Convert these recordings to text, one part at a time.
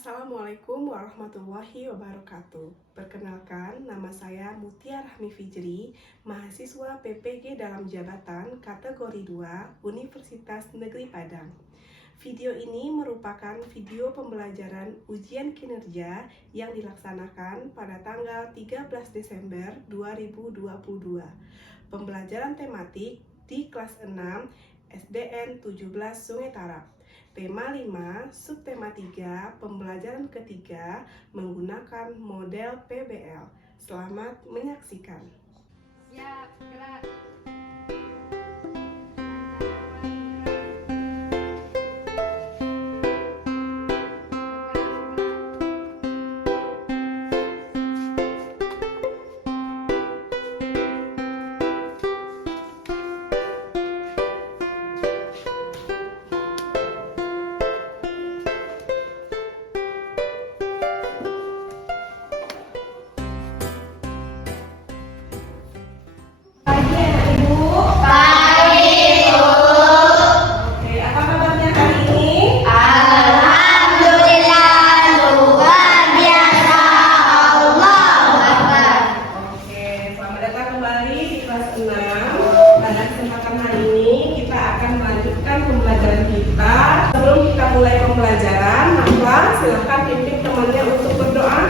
Assalamualaikum warahmatullahi wabarakatuh. Perkenalkan, nama saya Mutia Rahmi Fijri, mahasiswa PPG dalam jabatan kategori 2 Universitas Negeri Padang. Video ini merupakan video pembelajaran ujian kinerja yang dilaksanakan pada tanggal 13 Desember 2022. Pembelajaran tematik di kelas 6 SDN 17 Sungai Tarap. Tema 5, subtema 3, pembelajaran ketiga menggunakan model PBL. Selamat menyaksikan. Siap, gerak. Silahkan pimpin temannya untuk berdoa.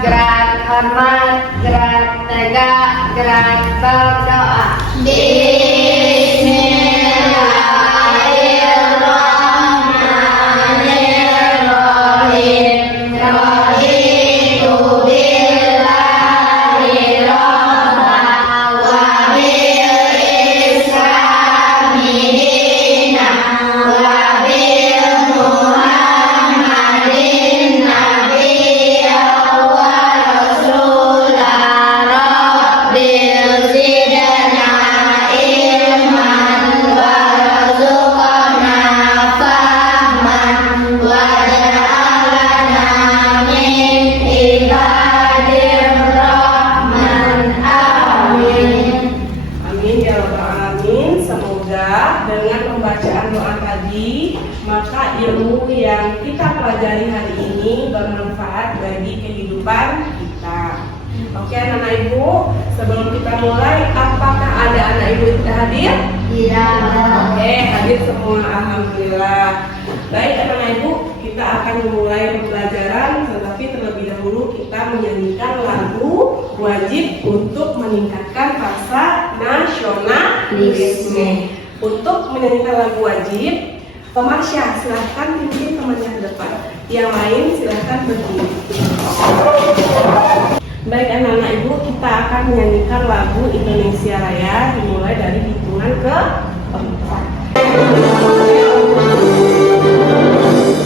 Gerak hormat, gerak tegak, gerak berdoa. Bismillahirrahmanirrahim. Raditu billahi rabban wa bil islami dinan wa bil Muhammadin nabiyya wa rasula. Rabbil zidna ilman warzuqna fahman waj'alna min ibadir rahman. Amin. Amin ya rabbal alamin. Semoga dengan pembacaan doa tadi, maka ilmu yang kita pelajari hari ini bermanfaat bagi kehidupan kita. Oke anak-anak ibu, sebelum kita mulai, apakah ada anak ibu yang tidak hadir? Tidak. Oke, hadir semua, alhamdulillah. Baik anak-anak ibu, kita akan memulai pembelajaran, tetapi terlebih dahulu kita menyanyikan lagu wajib untuk meningkatkan rasa nasionalisme. Untuk menyanyikan lagu wajib, Marsha, silahkan pimpin temannya ke depan. Yang lain silahkan berdiri. Baik anak-anak ibu, kita akan menyanyikan lagu Indonesia Raya dimulai dari hitungan ke 4.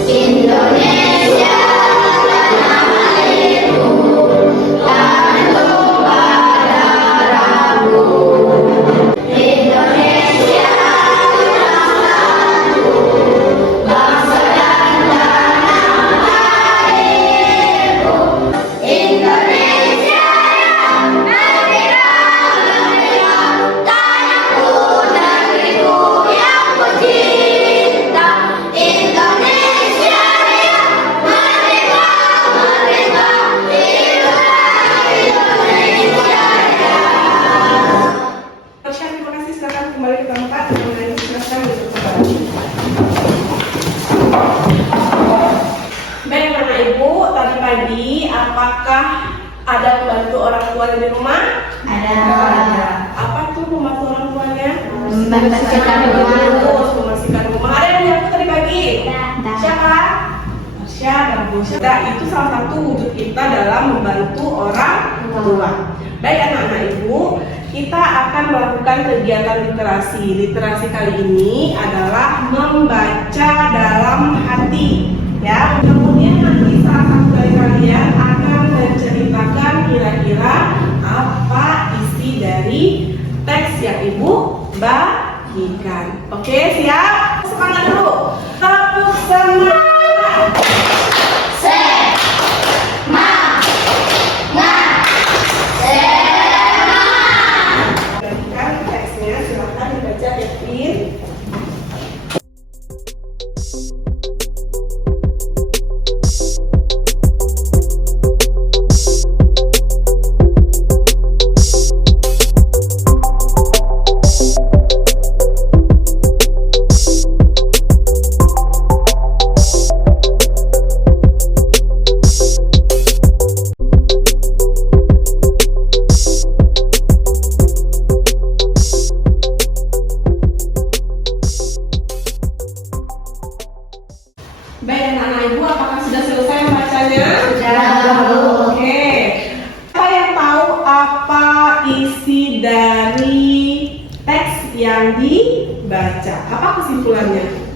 Indonesia tanah airku, tanah tumpah darahku. Indonesia bangsaku, bangsa dan tanah airku. Indonesia yang merdeka, tanahku, negeriku yang ku cinta. Indonesia yang merdeka, merdeka, hiduplah Indonesia Raya. Marsha, terima kasih. Silahkan kembali ke tempat. Kemudian silahkan duduk kembali. Baik anak ibu, tadi pagi apakah ada membantu orang tuanya di rumah? Ada. Apa tuh membantu orang tuanya? Membersihkan rumah. Membersihkan rumah. Ada yang membantu tadi pagi? Ada. Siapa? Marsha, bagus. Nah, itu salah satu wujud kita dalam membantu orang tua. Baik anak-anak ibu, kita akan melakukan kegiatan literasi. Literasi kali ini adalah membaca dalam hati. Ya, kemudian nanti salah satu dari kalian akan menceritakan kira-kira apa isi dari teks yang ibu bagikan. Oke, siap? Semangat dulu. Tepuk semangat. Bagikan teksnya, silakan dibaca Kevin. ibu apakah sudah selesai membacanya? Sudah, Bu. Oke. Siapa yang tahu apa isi dari teks yang dibaca? Apa kesimpulannya?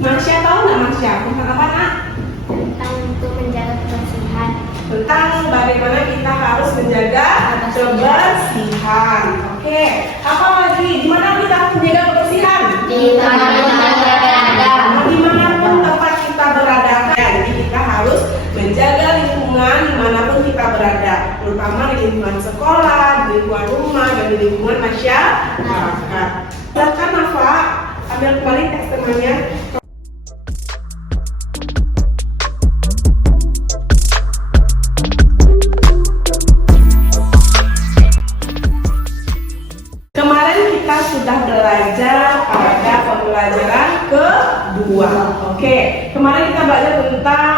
Marsha tahu nggak Marsha? Tentang apa nak? Tentang untuk menjaga kebersihan. Tentang bagaimana kita harus menjaga kebersihan. Oke. Apa lagi? Di mana kita harus menjaga kebersihan? Di mana kita berada. Dimanapun tempat kita berada. Jadi kita harus menjaga lingkungan dimanapun kita berada, terutama di lingkungan sekolah, di lingkungan rumah, dan di lingkungan masyarakat. Silakan Nafa, ambil kembali teks temanya. Kemarin kita sudah belajar pada pembelajaran kedua. Oke, kemarin kita belajar tentang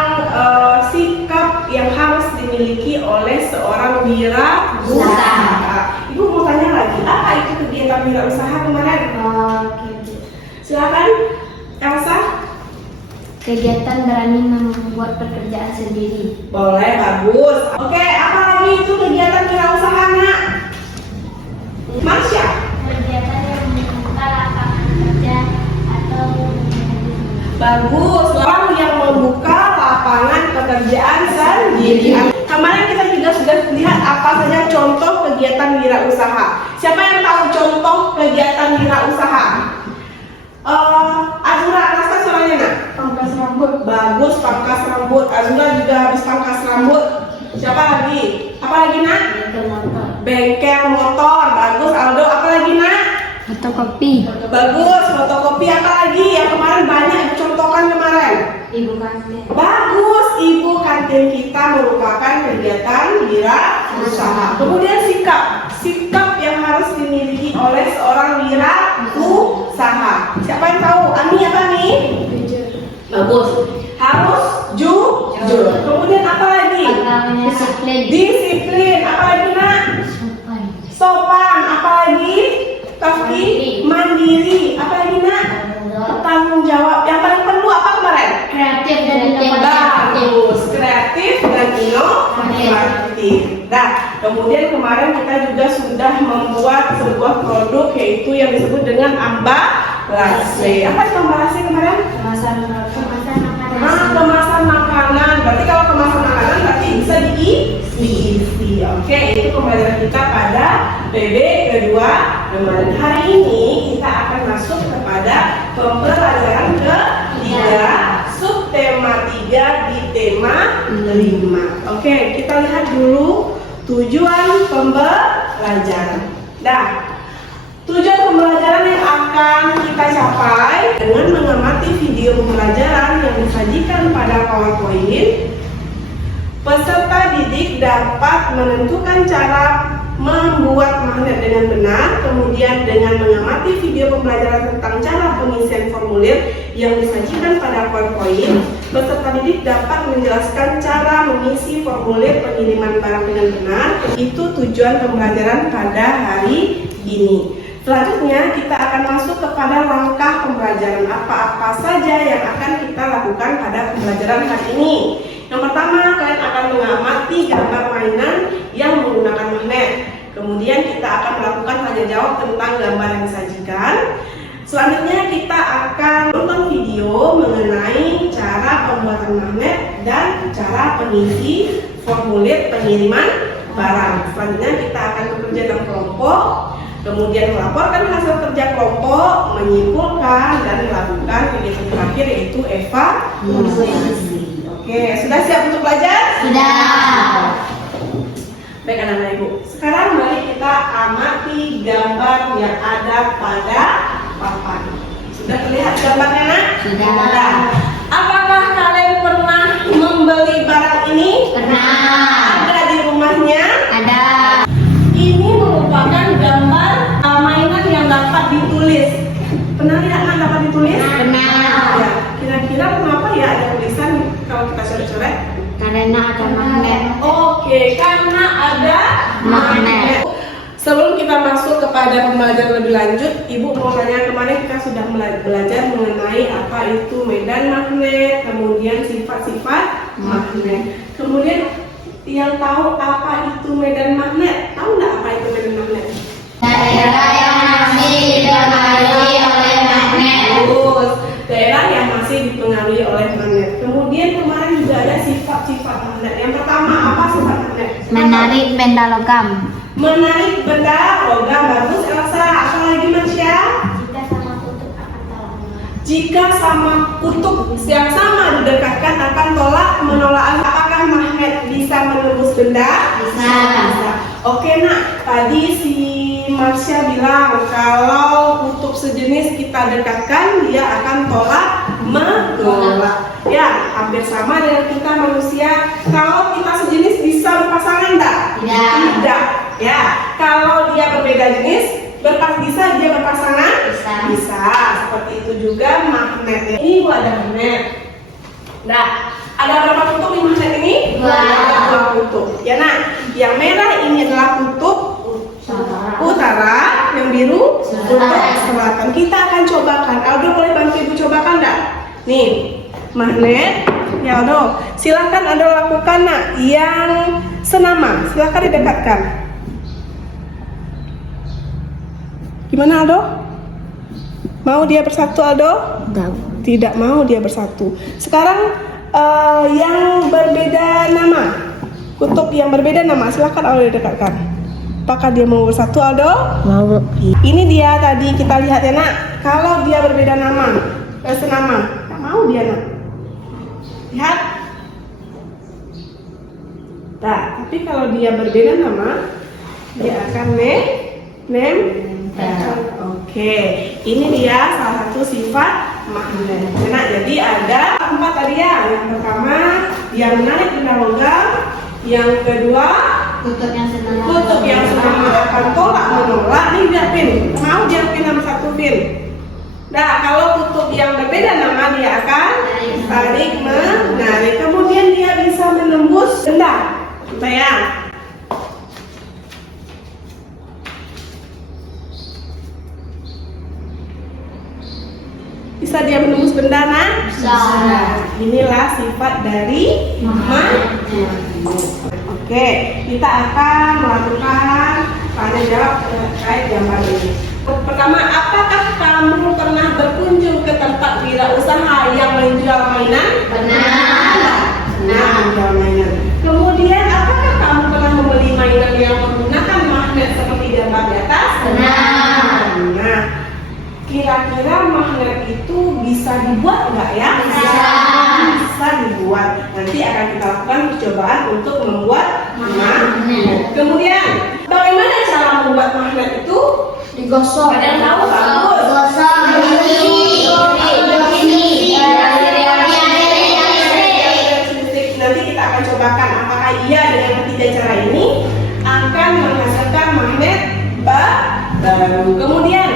sikap yang harus dimiliki oleh seorang wirausaha. Ibu mau tanya lagi, apa itu kegiatan wirausaha kemarin? Oke, Bu. Silakan, Elsa. Kegiatan berani membuat pekerjaan sendiri. Boleh, bagus. Oke, apa lagi itu kegiatan wirausaha, nak? Marsha. Kegiatan yang membuka lapangan kerja atau Bagus, orang yang membuka lapangan pekerjaan sendiri. Kemarin kita juga sudah lihat apa saja contoh kegiatan wirausaha. Siapa yang tahu contoh kegiatan wirausaha? Azura, rasa suaranya nak? pangkas rambut. Bagus, pangkas rambut. Azura juga habis pangkas rambut. Siapa lagi? Apa lagi nak? Bengkel motor. Bagus, Aldo. Apa lagi nak? Fotokopi. Bagus, fotokopi. Apa lagi? Yang kemarin banyak dicontohkan kemarin. Ibu kantin. Bagus, ibu kantin kita merupakan kegiatan wirausaha. Kemudian sikap yang harus dimiliki oleh seorang wirausaha. Siapa yang tahu? Ani apa nih? Bagus, harus jujur. Kemudian apa lagi? Disiplin. Disiplin. Apa lagi nak? Sopan. Apa lagi? Kaki. Mandiri. Apa lagi nak? Tanggung jawab. Yang paling perlu apa kemarin? Kreatif dan inovatif. Bagus, kreatif dan inovatif. Nah, kemudian kemarin kita juga sudah membuat sebuah produk yaitu yang disebut dengan ambalase. Apa itu ambalase kemarin? Kemasan makanan. Kemasan makanan. Berarti kalau kemasan makanan berarti bisa diisi. Oke, itu pembelajaran kita pada PB kedua kemarin. Hari ini kita akan masuk kepada pembelajaran ketiga, subtema 3 di tema 5. Oke, kita lihat dulu tujuan pembelajaran. Nah, tujuan pembelajaran yang akan kita capai dengan mengamati video pembelajaran yang disajikan pada PowerPoint, peserta didik dapat menentukan cara membuat magnet dengan benar. Kemudian dengan mengamati video pembelajaran tentang cara pengisian formulir yang disajikan pada PowerPoint, peserta didik dapat menjelaskan cara mengisi formulir pengiriman barang dengan benar. Itu tujuan pembelajaran pada hari ini. Selanjutnya kita akan masuk kepada langkah pembelajaran. Apa-apa saja yang akan kita lakukan pada pembelajaran hari ini. Yang pertama, kalian akan mengamati gambar mainan yang menggunakan magnet. Kemudian kita akan melakukan tanya jawab tentang gambar yang disajikan. Selanjutnya kita akan nonton video mengenai cara pembuatan magnet dan cara pengisi formulir pengiriman barang. Selanjutnya kita akan bekerja dalam kelompok, kemudian melaporkan hasil kerja kelompok, menyimpulkan dan melakukan kegiatan terakhir yaitu evaluasi. Oke, sudah siap untuk belajar? Sudah. Baik anak-anak ibu, sekarang mari kita amati gambar yang ada pada papan. Sudah terlihat gambarnya nak? Sudah. Apakah kalian pernah membeli barang ini? Pernah. Ada di rumahnya? Ada. Ini merupakan gambar mainan yang dapat ditulis. Pernah lihat nak dapat ditulis? Pernah. Ya, kira-kira kenapa ya ada tulisan kalau kita coret-coret? Karena ada magnet. Oke, karena ada Magnet. Sebelum kita masuk kepada pembelajaran lebih lanjut, Ibu mau tanya, kemarin kita sudah belajar mengenai apa itu medan magnet, kemudian sifat-sifat magnet. Kemudian yang tahu apa itu medan magnet, tahu nggak apa itu medan magnet? Daerah yang masih dipengaruhi oleh magnet. Terus, daerah yang masih dipengaruhi oleh magnet. Kemudian kemarin juga ada sifat-sifat magnet. Yang pertama, apa sifat magnet? Menarik benda logam. Menarik benda logam. Bagus, Elsa. Apa lagi, Marsha? Jika sama kutub yang sama didekatkan akan tolak menolak. Apakah magnet bisa menembus benda? Bisa. Oke, nak. Tadi si Marsha bilang kalau kutub sejenis kita dekatkan, dia akan tolak menolak. Ya, hampir sama dengan kita manusia. Kalau kita sejenis bisa berpasangan enggak? Tidak. Tidak. Ya, kalau dia berbeda jenis, bisa dia berpasangan? Bisa. Bisa. Seperti itu juga magnet. Ini gua ada magnet. Nah, ada berapa kutub di magnet ini? Dua. Ada 2 kutub. Ya, nah, yang merah ini adalah kutub utara, yang biru kutub selatan. Kita akan cobakan. Aldo boleh bantu ibu cobakan enggak? Nih, magnet. Ya, Aldo, silakan Aldo lakukan, nak. Yang senama, silakan didekatkan. Gimana, Aldo? Mau dia bersatu, Aldo? Tidak mau dia bersatu. Sekarang yang berbeda nama, kutub yang berbeda nama, silakan Aldo didekatkan. Apakah dia mau bersatu, Aldo? Mau. Ini dia tadi kita lihat ya, nak. Kalau dia berbeda nama, senama, tak mau dia, nak. Lihat. Nah, tapi kalau dia berbeda nama, dia akan Oke, ini dia salah satu sifat magnet. Nah, jadi ada 4 tadi ya. Yang pertama, yang menarik benda logam. Yang kedua, Kutub yang senama. kutub yang senama akan tolak menolak. Nih dia pin, mau dia pin sama satu pin. Nah, kalau kutub yang berbeda nama, dia akan tarik menarik. Kemudian dia bisa menembus benda. Kita ya. Bisa dia menembus benda, nak? Bisa. Inilah sifat dari magnet. Oke, kita akan melakukan tanya jawab terkait gambar ini. Pertama, apakah kamu pernah berkunjung ke tempat wirausaha yang menjual mainan? Benar. Nah, menjual mainan. Kemudian, apakah kamu pernah membeli mainan yang menggunakan magnet seperti gambar di atas? Benar. Nah, kira-kira magnet itu bisa dibuat nggak ya? Bisa. Bisa dibuat. Nanti akan kita lakukan percobaan untuk membuat magnet. Kemudian, bagaimana cara membuat magnet itu? Digosok. Ada yang tahu? Bagus. Gosok. Nanti kita akan cobakan apakah iya dengan ketiga cara ini akan menghasilkan magnet baru. Kemudian,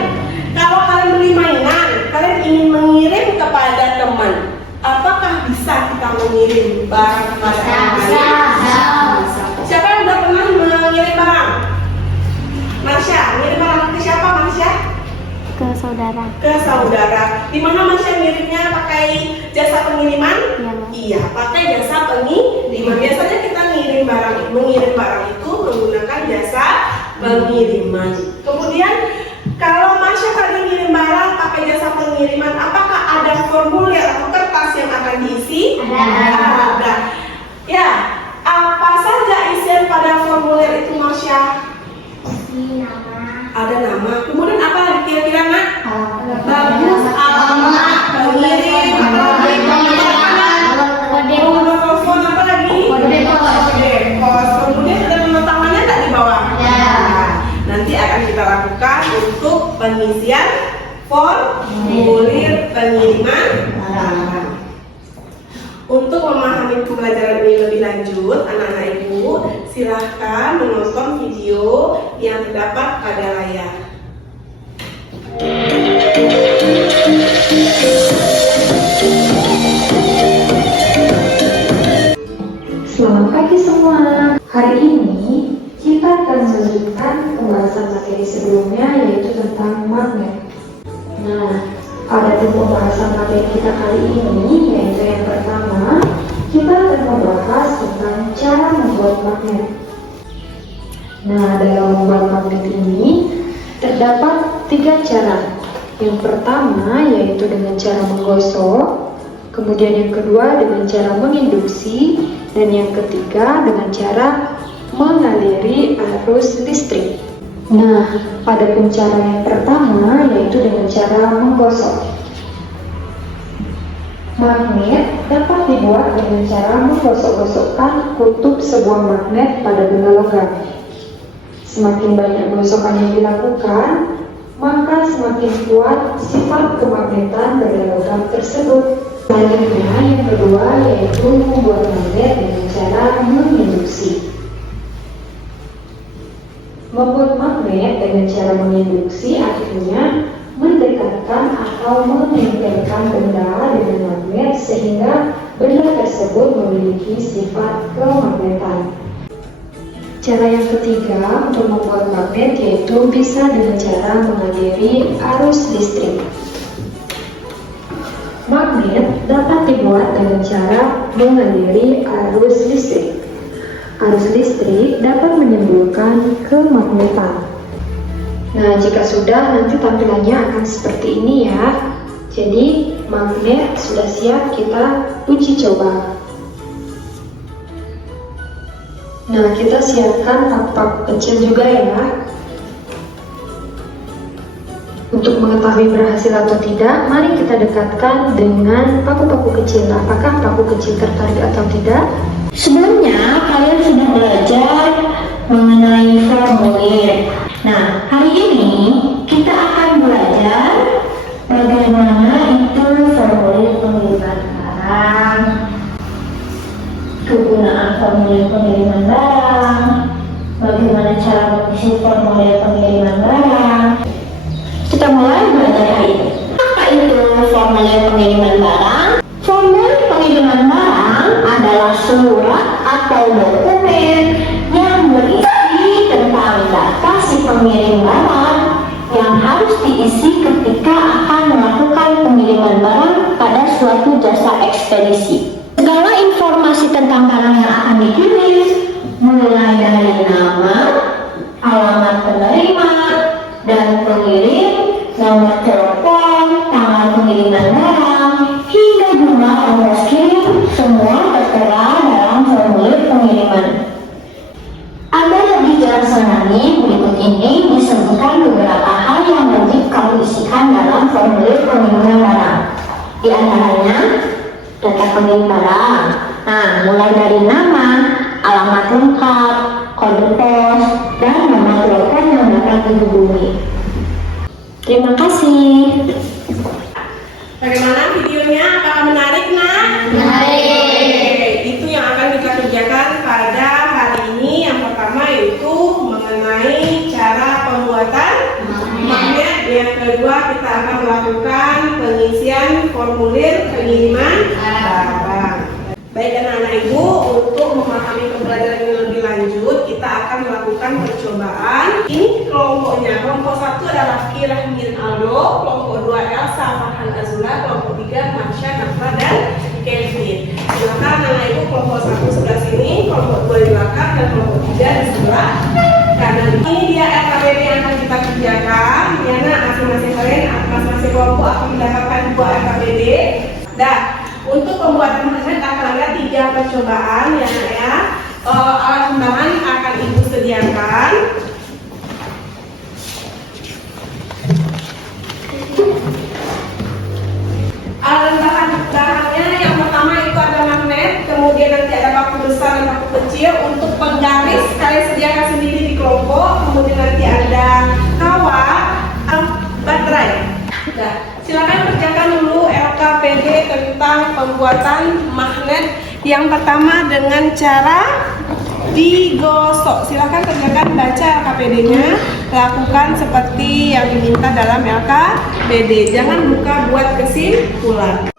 kalau kalian beli mainan, kalian ingin mengirim kepada teman, apakah bisa kita mengirim barang kepada orang lain? Bisa. Siapa yang udah pernah mengirim barang? Marsha, mengirim barang ke siapa, Marsha? Ke saudara. Ke saudara. Di mana Marsha ngirimnya pakai jasa pengiriman? Iya, Mas. Iya, pakai jasa pengiriman. Biasanya kita mengirim barang itu menggunakan jasa pengiriman. Kemudian kalau Marsha tadi ngirim barang pakai jasa pengiriman, apakah ada formulir atau kertas yang akan diisi? Ada. Ya, apa saja isian pada formulir itu, Marsha? Ada nama. Kemudian apa lagi kira-kira, nak? Bagus, alamat, pengirim, apa lagi? Nomor telepon, apa lagi? Kode pos. Kemudian ada nomor tangannya tak di bawah? Ya. Nanti akan kita lakukan untuk pengisian formulir pengiriman barang. Untuk memahami pembelajaran ini lebih lanjut, anak-anak ibu silahkan menonton video yang terdapat pada layar. Selamat pagi semua. Hari ini kita akan melanjutkan pembahasan materi sebelumnya, yaitu tentang magnet. Nah, adapun pembahasan materi kita kali ini, yaitu yang pertama, kita akan membahas tentang cara membuat magnet. Nah, dalam membuat magnet ini terdapat 3 cara. Yang pertama yaitu dengan cara menggosok, kemudian yang kedua dengan cara menginduksi, dan yang ketiga dengan cara mengaliri arus listrik. Nah, pada cara yang pertama yaitu dengan cara menggosok. Magnet dapat dibuat dengan cara menggosok-gosokkan kutub sebuah magnet pada benda logam. Semakin banyak gosokan yang dilakukan, maka semakin kuat sifat kemagnetan benda logam tersebut. Selanjutnya, yang kedua yaitu membuat magnet dengan cara menginduksi. Membuat magnet dengan cara menginduksi artinya mendekatkan atau menempelkan benda dengan magnet sehingga benda tersebut memiliki sifat kemagnetan. Cara yang ketiga untuk membuat magnet yaitu bisa dengan cara mengaliri arus listrik. Magnet dapat dibuat dengan cara mengaliri arus listrik. Arus listrik dapat menimbulkan kemagnetan. Nah, jika sudah, nanti tampilannya akan seperti ini ya. Jadi, magnet sudah siap kita uji coba. Nah, kita siapkan paku-paku kecil juga ya. Untuk mengetahui berhasil atau tidak, mari kita dekatkan dengan paku-paku kecil. Apakah paku kecil tertarik atau tidak? Sebelumnya, kalian sudah belajar mengenai formulir. Nah, hari ini kita akan belajar bagaimana itu formulir pengiriman barang, kegunaan formulir pengiriman barang, bagaimana cara mengisi formulir pengiriman barang. Kita mulai belajar hari ini. Apa itu formulir pengiriman barang? Formulir pengiriman barang adalah surat atau dokumen yang berisi tentang data si pengirim barang yang harus diisi ketika akan melakukan pengiriman barang pada suatu jasa ekspedisi. Segala informasi tentang barang yang akan dikirim, mulai dari nama, alamat penerima dan pengirim, nomor telepon, tanggal pengiriman barang, hingga jumlah ongkos kirim, semua tertera dalam formulir pengiriman. Agar lebih jelas lagi, berikut ini disebutkan beberapa hal yang wajib kamu isikan dalam formulir pengiriman barang. Di antaranya, data pengirim barang. Nah, mulai dari nama, alamat lengkap, kode pos, dan nomor telepon yang dapat dihubungi. Terima kasih. Bagaimana videonya? Apakah menarik, Nak? Menarik. Itu yang akan kita kerjakan pada hari ini. Yang pertama yaitu mengenai cara pembuatan magnet. Yang kedua kita akan melakukan pengisian formulir pengiriman barang. Baik anak-anak ibu, untuk memahami pembelajaran ini lebih lanjut, kita akan melakukan percobaan. Ini kelompoknya. Kelompok 1 adalah Rafki, Rahmin, Aldo. Kelompok 2 Elsa, Farhan, Azula. Kelompok 3 Marsha, Nafra, dan Kevin. Silakan anak ibu kelompok 1 sebelah sini, kelompok 2 di belakang, dan kelompok 3 di sebelah kanan. Ini dia RKBD yang akan kita kerjakan. Ya nak, masing-masing kalian, masing-masing kelompok akan mendapatkan 2 RKBD. Dah. Untuk pembuatan magnet akan ada 3 percobaan ya nak ya. Alat bahan akan ibu sediakan. Alat bahannya yang pertama itu ada magnet, kemudian nanti ada paku besar dan paku kecil. Untuk penggaris kalian sediakan sendiri di kelompok. Kemudian nanti ada kawat, baterai. Nah, silakan kerjakan dulu LKPD tentang pembuatan magnet. Yang pertama dengan cara digosok. Silakan kerjakan, baca LKPD-nya, lakukan seperti yang diminta dalam LKPD. Jangan lupa buat kesimpulan.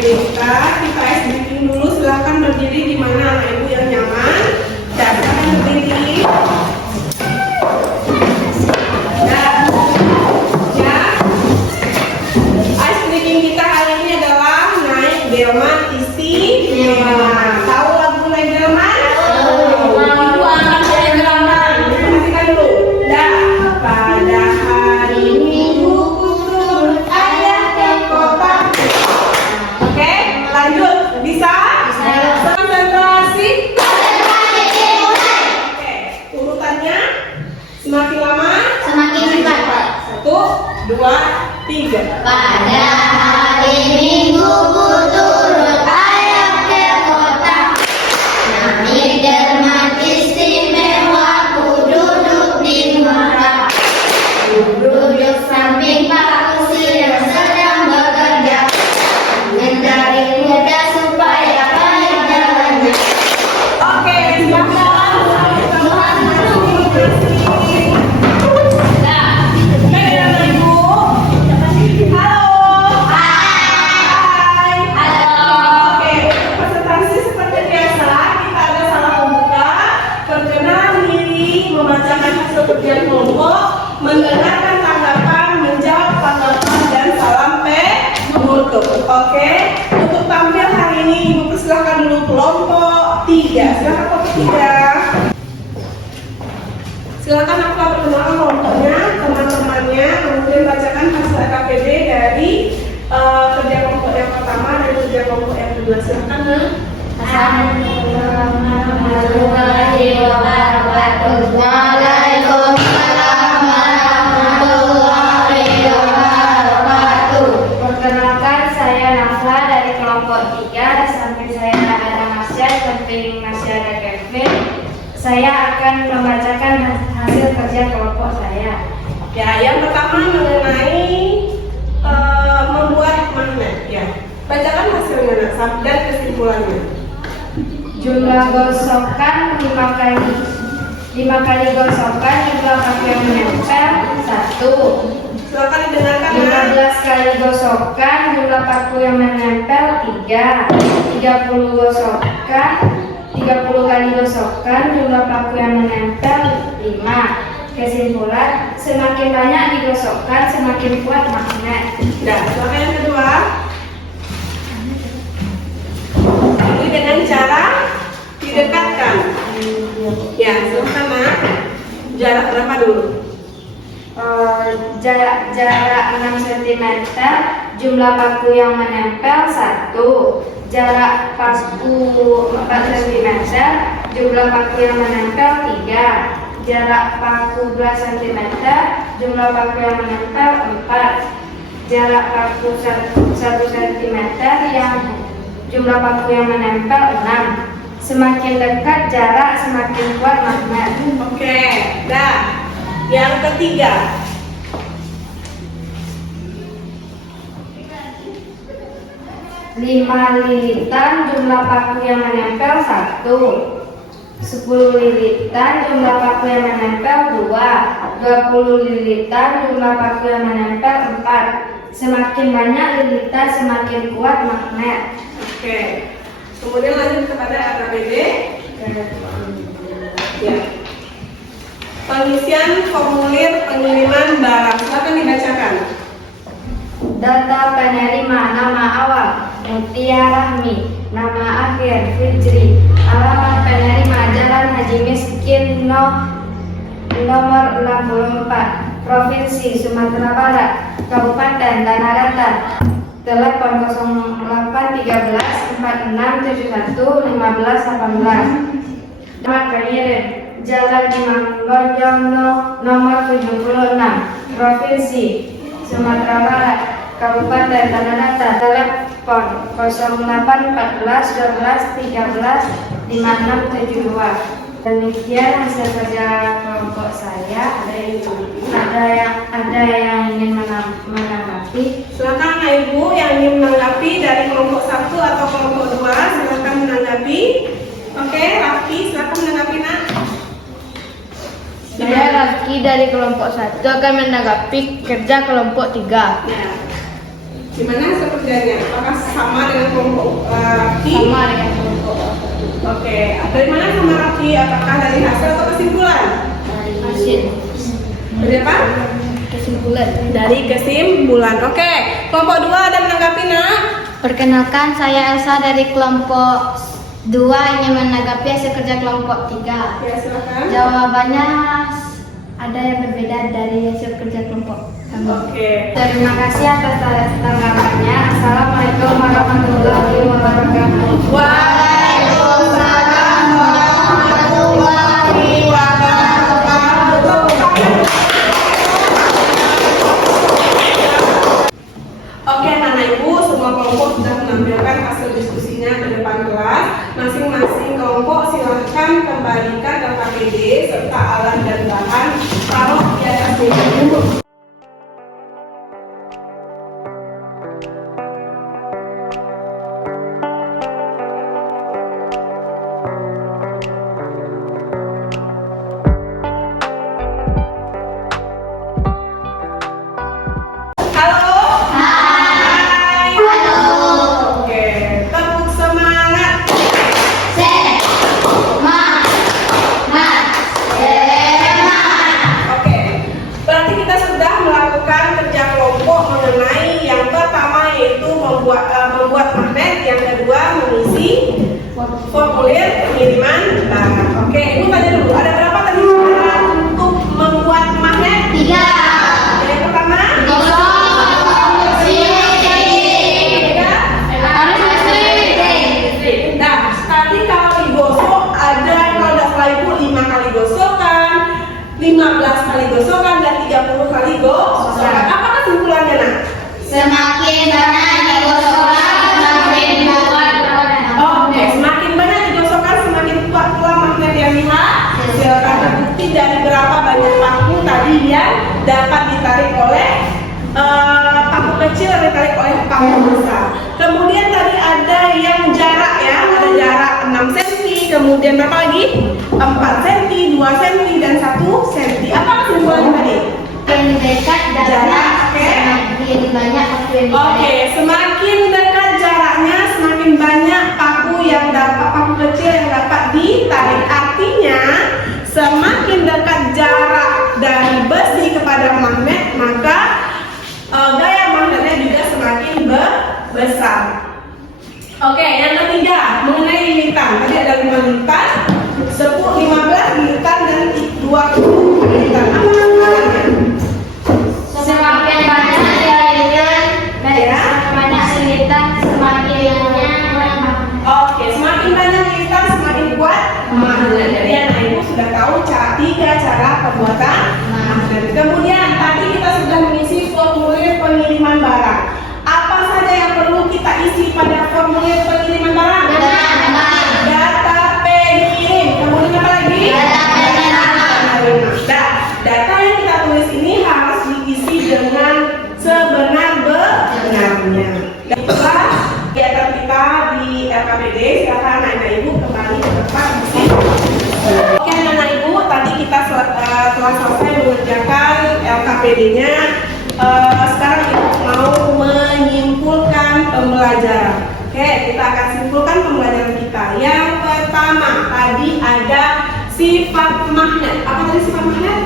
kita ice breaking dulu. Silahkan berdiri di mana anak ibu yang nyaman. Dan silahkan berdiri. Ice breaking kita hari ini adalah naik delman isi delman. Tahu lagu naik delman? Ibu akan naik delman. Perhatikan dulu. Pada hari Minggu turun ayah ke kota. Oke, lanjut. Bisa? Konsentrasi. Oke, urutannya semakin lama Semakin cepat. 1, 2, 3. Pada hari Minggu ku turut ayah ke kota. Naik delman istimewa, ku duduk di muka. Ku duduk samping Pak Kusir yang sedang bekerja. Mengendari kuda supaya baik jalannya. Oke, silahkan. Baik, anak ibu. Halo. Hai. Oke, untuk presentasi seperti biasa, kita ada salah pembuka, perkenalan diri, membacakan hasil kerja kelompok, mendengarkan tanggapan, menjawab tanggapan, dan salam penutup. Oke, untuk tampil hari ini, ibu persilahkan dulu kelompok 3. Silahkan kelompok 3. Silakan aku perkenalkan kelompoknya, teman-temannya, kemudian bacakan hasil KPD dari kerja kelompok yang pertama dan kerja kelompok yang kedua. Silakan, Ma. Waalaikumsalam warahmatullahi wabarakatuh. Perkenalkan, saya Nafla dari kelompok 3. Di samping saya ada Masya, di samping Masya ada Kevin. Saya akan membacakan hasil kerja kelompok saya. Ya, yang pertama mengenai membuat magnet. Ya, bacakan hasilnya, Nak, dan kesimpulannya. Jumlah gosokan 5 kali. 5 kali gosokan, jumlah paku yang menempel 1. Silakan didengarkan, Nak. 15 kali gosokan, jumlah paku yang menempel 3. 30 gosokan, 30 kali gosokan, jumlah paku yang menempel 5. Kesimpulan, semakin banyak digosokkan, semakin kuat magnet. Ya, silakan yang kedua. Ini dengan cara didekatkan. Ya, silakan, Nak. Jarak berapa dulu? Jarak 6 cm, jumlah paku yang menempel 1. Jarak paku 4 cm, jumlah paku yang menempel 3. Jarak paku 12 cm, jumlah paku yang menempel 4. Jarak paku 1 cm yang jumlah paku yang menempel 6. Semakin dekat jarak, semakin kuat magnet. Oke, dah. Yang ketiga. Lima lilitan, jumlah paku yang menempel 1. 10 lilitan, jumlah paku yang menempel 2. 20 lilitan, jumlah paku yang menempel 4. Semakin banyak lilitan, semakin kuat magnet. Oke. Kemudian lanjut kepada AKBD. Ya. Pengisian formulir pengiriman barang. Silakan dibacakan. Data penerima: nama awal Mutia Rahmi, nama akhir Fitri, alamat penerima Jalan Haji Miskin nomor 64, Provinsi Sumatera Barat, Kabupaten Tanah Datar, telepon 0813 4671 1518. Alamat pengirim Jalan Imam Bonjol nomor 76, Provinsi Sumatera Barat, Kabupaten Tanah Datar, telepon 0814 12 13 5672. Demikian hasil kerja kelompok saya. Ada yang ingin menanggapi? Silakan Anak Ibu yang ingin menanggapi dari kelompok 1 atau kelompok 2, silakan menanggapi. Oke, Rafki, silakan menanggapi, Nak. Saya Rafki dari kelompok 1 akan menanggapi kerja kelompok 3. Ya. Gimana hasil kerjanya? Apakah sama dengan kelompok Raffi? Sama dengan kelompok Oke, dari mana sama Raffi? Apakah dari hasil atau kesimpulan? hasil Dari apa? kesimpulan. Dari kesimpulan. Oke, kelompok 2 ada menanggapi nak? Perkenalkan, saya Elsa dari kelompok 2 ingin menanggapi hasil kerja kelompok 3. Ya silakan. Jawabannya ada yang berbeda dari hasil kerja kelompok kami. Oke. Terima kasih atas tanggapannya. Assalamualaikum warahmatullahi wabarakatuh. Waalaikumsalam warahmatullahi wabarakatuh. Oke, anak ibu, semua kelompok sudah menampilkan hasil diskusinya ke depan kelas. Masing-masing kelompok silahkan kembalikan LKPD serta alat dan bahan taruh di atas meja dulu. Halo. Hai. Oke, tepuk semangat. Oke, berarti kita sudah melakukan kerja kelompok mengenai yang pertama yaitu membuat magnet, yang kedua mengisi formulir pengiriman barang. Oke, ini tanya dulu, ada berapa tadi syarat untuk membuat magnet? 3. Yang pertama? Nah, tadi kalau digosok ada, kalau tidak salah ibu 5 kali gosokan, 15 kali gosokan, dan 30 kali gosokan. Apa kesimpulannya nak? Semakin banyak digosokkan, semakin kuat produknya. Oke, semakin banyak digosokkan semakin kuat pula magnet yang dihasilkan. Terbukti dari berapa banyak paku tadi yang dapat ditarik oleh paku kecil yang ditarik oleh paku besar. Kemudian tadi ada yang jarak ya, ada jarak 6 cm, kemudian berapa lagi? 4 cm, 2 cm, dan 1 cm. Apa kesimpulannya tadi? Yang dekat jarak, Oke. semakin banyak waktu yang Oke, semakin dekat jaraknya semakin banyak paku kecil yang dapat ditarik. Artinya semakin dekat jarak dari besi kepada magnet, maka gaya magnetnya juga semakin besar. Oke, yang ketiga mengenai lilitan. Tadi ada 5 lilitan, 10, 15 lilitan, dan 20 lilitan. Apa masalahnya? Semakin banyak lilitan, semakin banyak lilitan, semakin banyak. Oke, semakin banyak lilitan semakin kuat magnet. Jadi anak ibu sudah tahu tiga cara pembuatan magnet. Kemudian tadi kita sudah mengisi formulir pengiriman barang. Apa saja yang perlu kita isi pada formulir pengiriman barang? Data pengirim. Kemudian apa lagi? Data yang kita tulis ini harus diisi dengan sebenar-benarnya. Itulah kegiatan kita di LKPD. Silakan anak ibu kembali ke tempat di sini. Oke anak ibu, tadi kita telah selesai mengerjakan LKPD-nya. Sekarang ibu mau menyimpulkan pembelajaran. Oke, kita akan simpulkan pembelajaran kita. Yang pertama tadi ada sifat magnet. Apa tadi sifat magnet?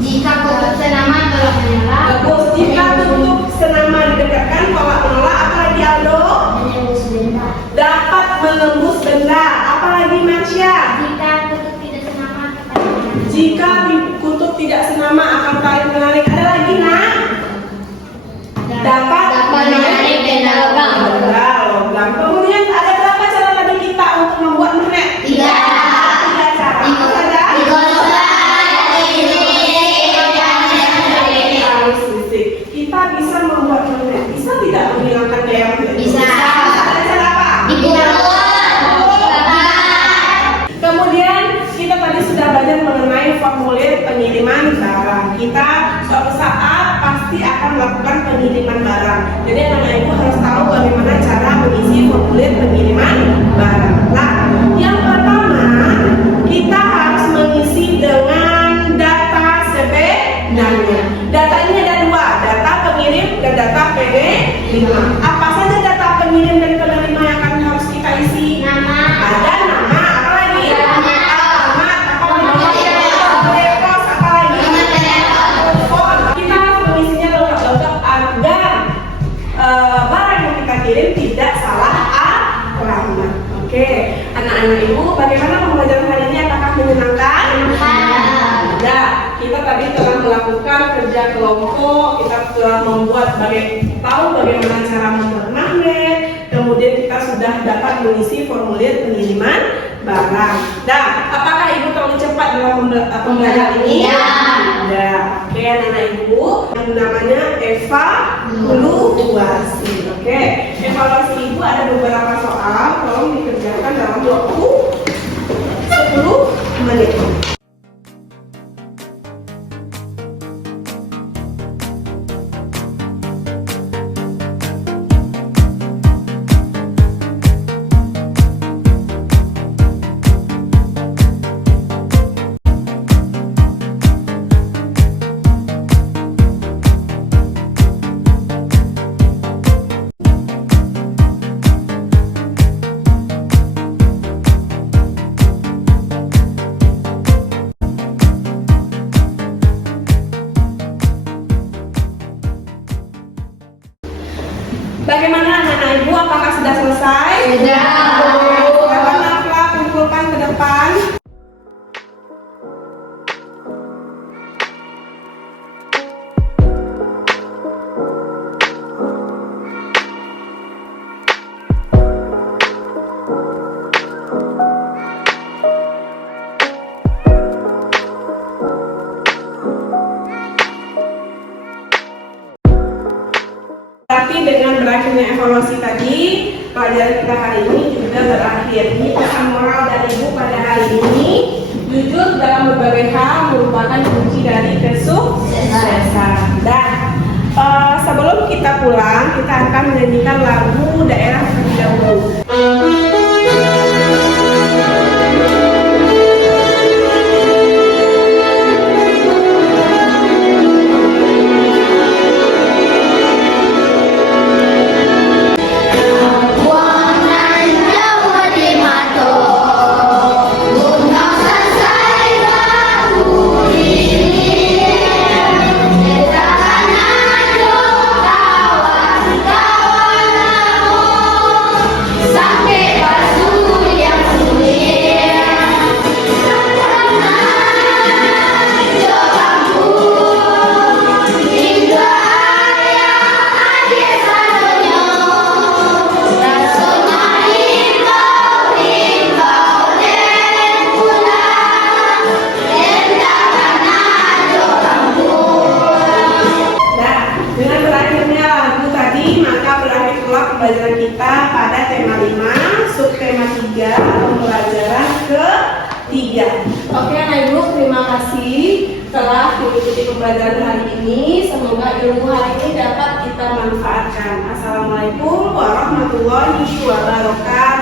Jika kutub senaman tolak menyala, Bagus. Jika kutub senaman didekatkan tolak menolak, apalagi Aldo? menembus benda. Dapat menembus benda. Apalagi Marsha? Jika kutub tidak senaman kepada menyala. Jika di kutub tidak senama akan tarik menarik. Ada lagi nak? Dapat menarik benda logam. Benda logam. Kemudian ada berapa cara tadi kita untuk membuat magnet? 3. 3 cara. Apa saja? Arus listrik. Kita bisa membuat magnet. Bisa tidak menghilangkan gaya magnet? Bisa. Ada cara apa? Kemudian kita tadi sudah belajar mengenai formulir pengiriman barang. Kita suatu saat pasti akan melakukan pengiriman barang. Jadi anak ibu harus tahu bagaimana cara mengisi formulir pengiriman barang. Nah, yang pertama kita harus mengisi dengan data sebenarnya. Data ini ada 2, data pengirim dan data penerima. tidak salah alamat. Oke, anak-anak ibu, bagaimana pembelajaran hari ini? Apakah menyenangkan? Ya, kita tadi telah melakukan kerja kelompok, kita telah tahu bagaimana cara membuat magnet, kemudian kita sudah dapat mengisi formulir pengiriman barang. Nah, apakah ibu terlalu cepat dalam pembelajaran ini? Ya. Oke, anak-anak ibu, yang namanya evaluasi. Oke, evaluasi ibu ada beberapa soal, tolong dikerjakan dalam waktu 10 menit. Bagaimana anak-anak ibu? Apakah sudah selesai? Sudah. Silakan kumpulkan ke depan. Tapi dengan berakhirnya evaluasi tadi, pelajaran kita hari ini juga berakhir. Ini pesan moral dari ibu pada hari ini: jujur dalam berbagai hal merupakan kunci dari kesuksesan. Dan sebelum kita pulang, kita akan menyanyikan lagu daerah terlebih dahulu. Pembelajaran kita pada tema 5, subtema 3, pembelajaran ke-3. Oke anak ibu, terima kasih telah mengikuti pembelajaran hari ini. Semoga ilmu hari ini dapat kita manfaatkan. Assalamualaikum warahmatullahi wabarakatuh.